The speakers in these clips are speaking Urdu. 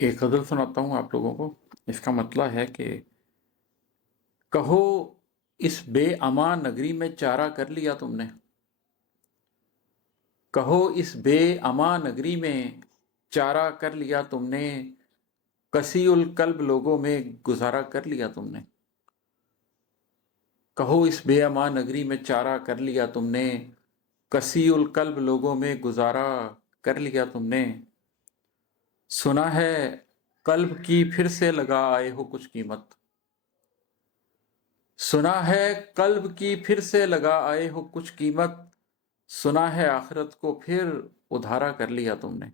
ایک غزل سناتا ہوں آپ لوگوں کو۔ اس کا مطلب ہے کہ کہو اس بے امان نگری میں چارہ کر لیا تم نے، کہو اس بے امان نگری میں چارہ کر لیا تم نے، کسی القلب لوگوں میں گزارا کر لیا تم نے، کہو اس بے امان نگری میں چارہ کر لیا تم نے، کسی القلب لوگوں میں گزارا کر لیا تم نے، سنا ہے قلب کی پھر سے لگا آئے ہو کچھ قیمت، سنا ہے قلب کی پھر سے لگا آئے ہو کچھ قیمت، سنا ہے آخرت کو پھر ادھارا کر لیا تم نے،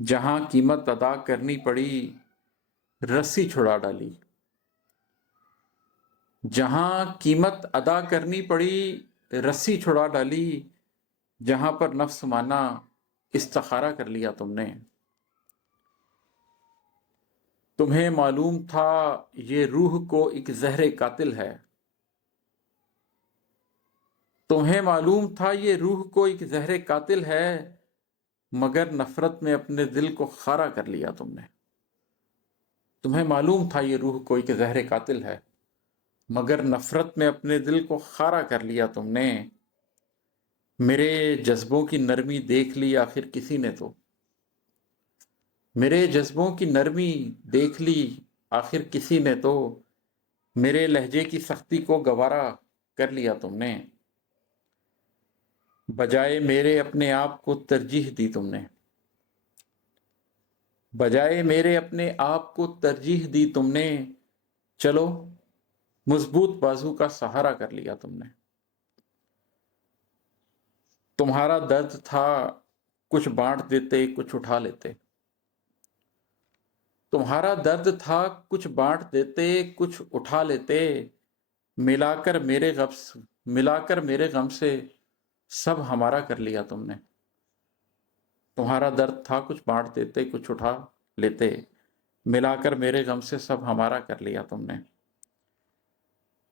جہاں قیمت ادا کرنی پڑی رسی چھڑا ڈالی، جہاں قیمت ادا کرنی پڑی رسی چھڑا ڈالی، جہاں پر نفس مانا استخارہ کر لیا تم نے، تمہیں معلوم تھا یہ روح کو ایک زہر قاتل ہے، تمہیں معلوم تھا یہ روح کو ایک زہر قاتل ہے، مگر نفرت میں اپنے دل کو خارا کر لیا تم نے، تمہیں معلوم تھا یہ روح کو ایک زہر قاتل ہے، مگر نفرت میں اپنے دل کو خارا کر لیا تم نے، میرے جذبوں کی نرمی دیکھ لی آخر کسی نے تو، میرے جذبوں کی نرمی دیکھ لی آخر کسی نے تو، میرے لہجے کی سختی کو گوارا کر لیا تم نے، بجائے میرے اپنے آپ کو ترجیح دی تم نے، بجائے میرے اپنے آپ کو ترجیح دی تم نے، چلو مضبوط بازو کا سہارا کر لیا تم نے، تمہارا درد تھا کچھ بانٹ دیتے کچھ اٹھا لیتے، تمہارا درد تھا کچھ بانٹ دیتے کچھ اٹھا لیتے، ملا کر میرے غم سے سب ہمارا کر لیا تم نے، تمہارا درد تھا کچھ بانٹ دیتے کچھ اٹھا لیتے، ملا کر میرے غم سے سب ہمارا کر لیا تم نے،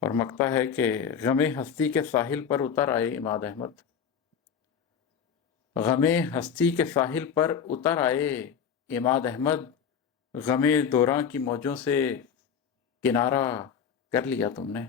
اور مکتا ہے کہ غم ہستی کے ساحل پر اتر آئے عماد احمد، غم ہستی کے ساحل پر اتر آئے عماد احمد، غم دوراں کی موجوں سے کنارہ کر لیا تم نے۔